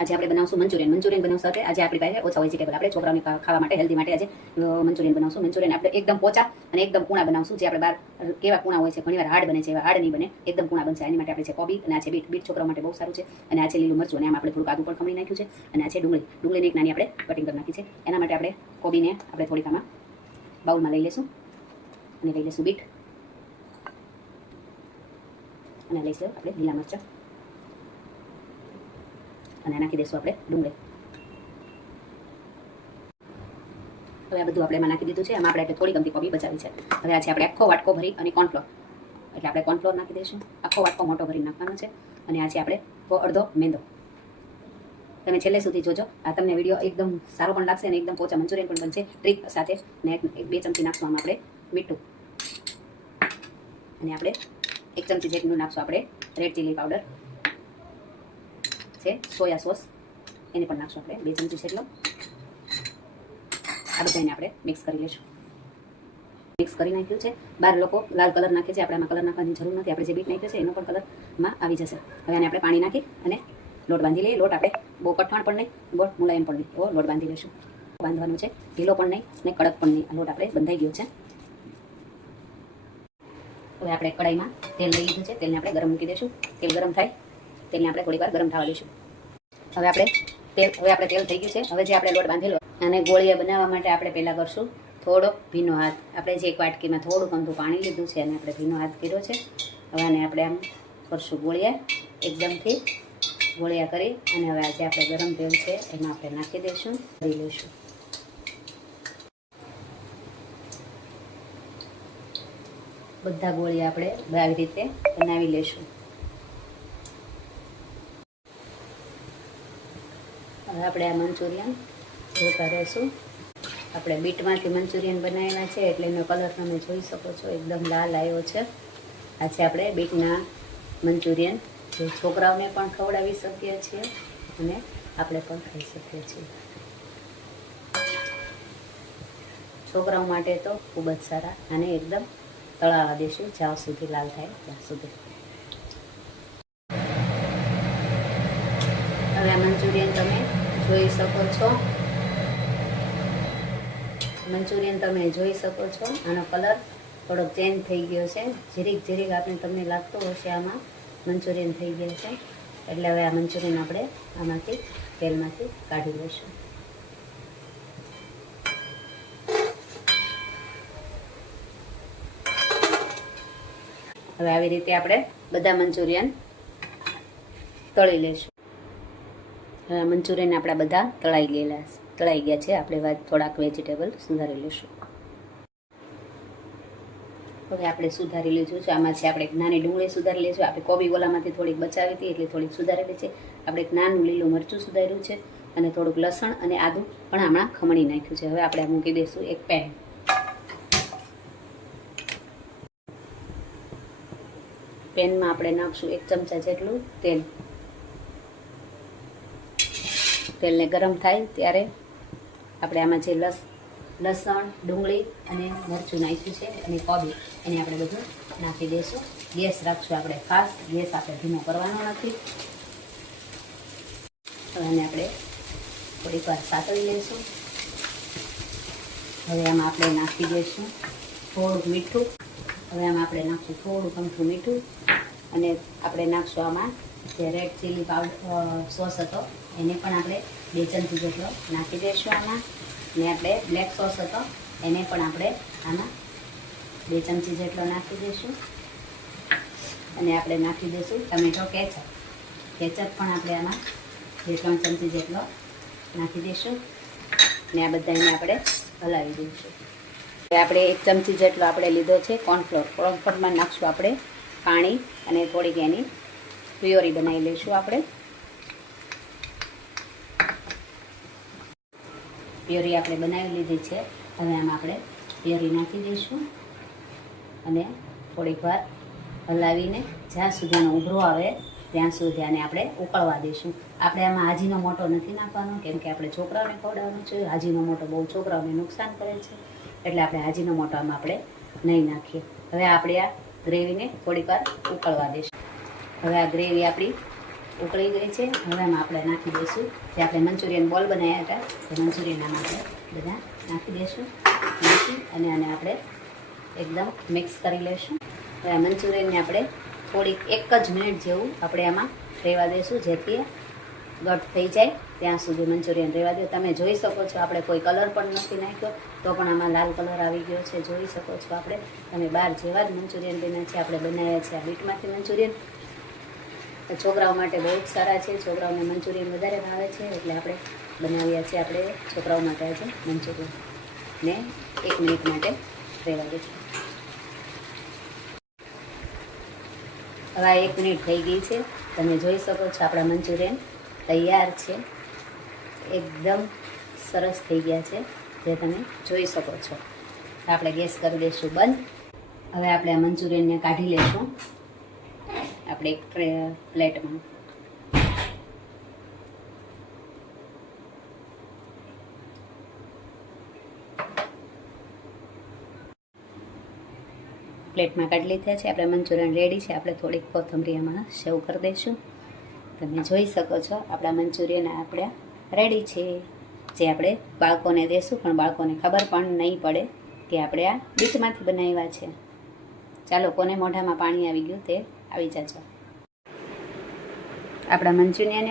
આજે આપણે બનાવશું મંચુરિયન બનાવશું સાથે આજે આપણી પાસે ઓછા વેજીટેબલ આપણે છોકરાઓને ખાવા માટે હેલ્ધી માટે આજે મંચુરિયન બનાવશું મંચુરિયન આપણે એકદમ પોચા અને એકદમ કૂણા બનાવશું જે આપણે બહાર કેવા કૂણા હોય છે ઘણીવાર હાર્ડ બને છે એવા હાર્ડ નહીં બને એકદમ કૂણા બનશે એની માટે આપણે છે કોબી અને આ છે બીટ છોકરાઓ માટે બહુ સારું છે અને આ છે લીલું મરચું અને આમાં આપણે થોડું આદુ પણ ખમણી નાખ્યું છે અને આ છે ડુંગળીની એક નાની આપણે કટિંગ કરી નાખી છે એના માટે આપણે કોબીને આપણે થોડીક આમાં બાઉલમાં લઈ લઈશું અને લઈ લઈશું બીટ અને લઈશું આપણે લીલા મરચાં અને નાખી દઈશું આપણે ડુંગળી હવે આ બધું આપણે એમાં નાખી દીધું છે આમાં આપણે થોડી ગમતી કોબી બચાવી છે હવે આ છે આપણે આખો વાટકો ભરી અને કોર્નફ્લોર એટલે આપણે કોર્નફ્લોર નાખી દઈશું આખો વાટકો મોટો ભરી નાખવાનો છે અને આ છે આપણે અડધો મેંદો તમે છેલ્લે સુધી જોજો આ તમને વિડીયો એકદમ સારો પણ લાગશે અને એકદમ પોચા મંચુરિયન પણ બનશે ટ્રીક સાથે ને 2 ચમચી નાખશું આમાં આપણે મીઠું અને આપણે 1 ચમચી જેટલું નાખશું આપણે રેડ ચીલી પાવડર છે સોયા સોસ એને પણ નાખશું આપણે 2 ચમચી જેટલો આ બધાને આપણે મિક્સ કરી લઈશું મિક્સ કરી નાખ્યું છે બાર લોકો લાલ કલર નાખે છે આપણે આમાં કલર નાખવાની જરૂર નથી આપણે જે બીટ નાખ્યું છે એનો પણ કલરમાં આવી જશે હવે આને આપણે પાણી નાખી અને લોટ બાંધી લઈએ લોટ આપણે બહુ કઠણ પણ નહીં બહુ મુલાયમ પણ નહીં એવો લોટ બાંધી લઈશું બાંધવાનું છે ઢીલો પણ નહીં ને કડક પણ નહીં આ લોટ આપણે બંધાઈ ગયો છે હવે આપણે કડાઈમાં તેલ લઈ લીધું છે તેલને આપણે ગરમ મૂકી દઈશું તેલ ગરમ થાય તેલને આપણે થોડી વાર ગરમ થવા દઈશું હવે આપણે તેલ થઈ ગયું છે હવે જે આપણે લોટ બાંધેલો અને ગોળીયા બનાવવા માટે આપણે પહેલાં કરશું થોડોક ભીનો હાથ આપણે જે એક વાટકીમાં થોડું અમથું પાણી લીધું છે અને આપણે ભીનો હાથ કર્યો છે હવે આને આપણે આમ કરશું ગોળિયા એકદમથી ગોળિયા કરી અને હવે આજે આપણે ગરમ તેલ છે એમાં આપણે નાખી દઈશું કરી લઈશું બધા ગોળિયા આપણે આવી રીતે બનાવી લઈશું હવે આપણે આ મંચુરિયન જોતા રહેશું આપણે બીટમાંથી મંચુરિયન બનાવેલા છે એટલે એનો કલર તમે જોઈ શકો છો એકદમ લાલ આવ્યો છે આ છે આપણે બીટના મંચુરિયન જે છોકરાઓને પણ ખવડાવી શકીએ છીએ અને આપણે પણ ખાઈ શકીએ છીએ છોકરાઓ માટે તો ખૂબ જ સારા અને એકદમ તળાવવા દઈશું જ્યાં સુધી લાલ થાય ત્યાં સુધી હવે આ મંચુરિયન તમે જોઈ શકો છો આનો કલર થોડોક ચેન્જ થઈ ગયો છે જીરીક આપણે તમને લાગતું હશે આમાં મંચુરિયન થઈ ગયું છે એટલે હવે આ મંચુરિયન આપણે આમાંથી તેલમાંથી કાઢી લઈશું હવે આવી રીતે આપણે બધા મંચુરિયન તળી લઈશું હવે મંચુરિયન આપણા બધા તળાઈ ગયા છે આપણે થોડાક વેજીટેબલ સુધારી લઈશું હવે આપણે સુધારી લીધું છે આમાં છે આપણે એક નાની ડુંગળી સુધારી લઈશું આપણે કોબી ગોલામાંથી થોડીક બચાવી હતી એટલે થોડીક સુધારેલી છે આપણે એક નાનું લીલું મરચું સુધાર્યું છે અને થોડુંક લસણ અને આદું પણ હમણાં ખમણી નાખ્યું છે હવે આપણે મૂકી દઈશું એક પેનમાં આપણે નાખશું 1 ચમચા જેટલું તેલને ગરમ થાય ત્યારે આપણે આમાં જે લસણ ડુંગળી અને મરચું નાખ્યું છે અને કોબી એને આપણે બધું નાખી દઈશું ગેસ રાખશું આપણે ખાસ ગેસ આપણે ધીમો કરવાનો નથી હવે આને આપણે થોડીક વાર સાતળી લઈશું હવે આમાં આપણે નાખી દઈશું થોડુંક મીઠું હવે આમાં આપણે નાખશું થોડુંક અમથું મીઠું અને આપણે નાખશું આમાં જે રેડ ચીલી પાવડર સોસ હતો એને પણ આપણે 2 ચમચી જેટલો નાખી દઈશું આમાં ને આપણે બ્લેક સોસ હતો એને પણ આપણે આમાં 2 ચમચી જેટલો નાખી દઈશું અને આપણે નાખી દઈશું ટમેટો કેચઅપ પણ આપણે આમાં 2-3 ચમચી જેટલો નાખી દઈશું ને આ બધાને આપણે હલાવી દઈશું હવે આપણે 1 ચમચી જેટલો આપણે લીધો છે કોર્નફ્લોરમાં નાખશું આપણે પાણી અને થોડીક એની પ્યોરી બનાવી લઈશું આપણે પ્યોરી આપણે બનાવી લીધી છે હવે આમાં આપણે પ્યોરી નાખી દઈશું અને થોડીક વાર હલાવીને જ્યાં સુધી આનો ઉભરો આવે ત્યાં સુધી આને આપણે ઉકળવા દઈશું આપણે આમાં આજીનો મોટો નથી નાખવાનો કેમ કે આપણે છોકરાઓને ખવડાવવાનું છે આજીનો મોટો બહુ છોકરાઓને નુકસાન કરે છે એટલે આપણે આજીનો મોટો આમાં આપણે નહીં નાખીએ હવે આપણે આ ગ્રેવીને થોડીક વાર ઉકળવા દઈશું હવે આ ગ્રેવી આપણી ઉકળી ગઈ છે. હવે આમાં આપણે નાખી દઈશું જે આપણે મંચુરિયન બોલ બનાવ્યા હતા તે મંચુરિયન આમાં આપણે બધા નાખી દઈશું. નાખી અને આને આપણે એકદમ મિક્સ કરી લઈશું. હવે આ મંચુરિયનને આપણે થોડીક 1 જ મિનિટ જેવું આપણે આમાં રહેવા દઈશું, જેથી ઘટ થઈ જાય ત્યાં સુધી મંચુરિયન રહેવા દો. તમે જોઈ શકો છો આપણે કોઈ કલર પણ નથી નાખ્યો તો પણ આમાં લાલ કલર આવી ગયો છે. જોઈ શકો છો આપણે. તમે બહાર જેવા જ મંચુરિયન બન્યા છે આપણે બનાવ્યા છે આ બીટમાંથી મંચુરિયન. છોકરાઓ માટે બહુ જ સારા છે. છોકરાઓને મંચુરિયન વધારે ભાવે છે એટલે આપણે બનાવ્યા છે આપણે છોકરાઓ માટે આજે મંચુરિયન. ને 1 મિનિટ માટે રહેવા દઈશું. હવે 1 મિનિટ થઈ ગઈ છે. તમે જોઈ શકો છો આપણા મંચુરિયન તૈયાર છે. એકદમ સરસ થઈ ગયા છે જે તમે જોઈ શકો છો. આપણે ગેસ કરી દઈશું બંધ. હવે આપણે આ મંચુરિયનને કાઢી લઈશું આપણે એક પ્લેટમાં. પ્લેટમાં કાઢી લીધા છે આપણે મંચુરિયન રેડી છે. આપણે થોડીક કોથમરી એમાં સેવ કરી દઈશું. તમે જોઈ શકો છો આપણા મંચુરિયન આપણા રેડી છે, જે આપણે બાળકોને દેશું પણ બાળકોને ખબર પણ નહીં પડે કે આપણે આ બીટમાંથી બનાવ્યા છે. ચાલો, કોને મોઢામાં પાણી આવી ગયું તે આવી જાજો. આપણા મંચુરિયન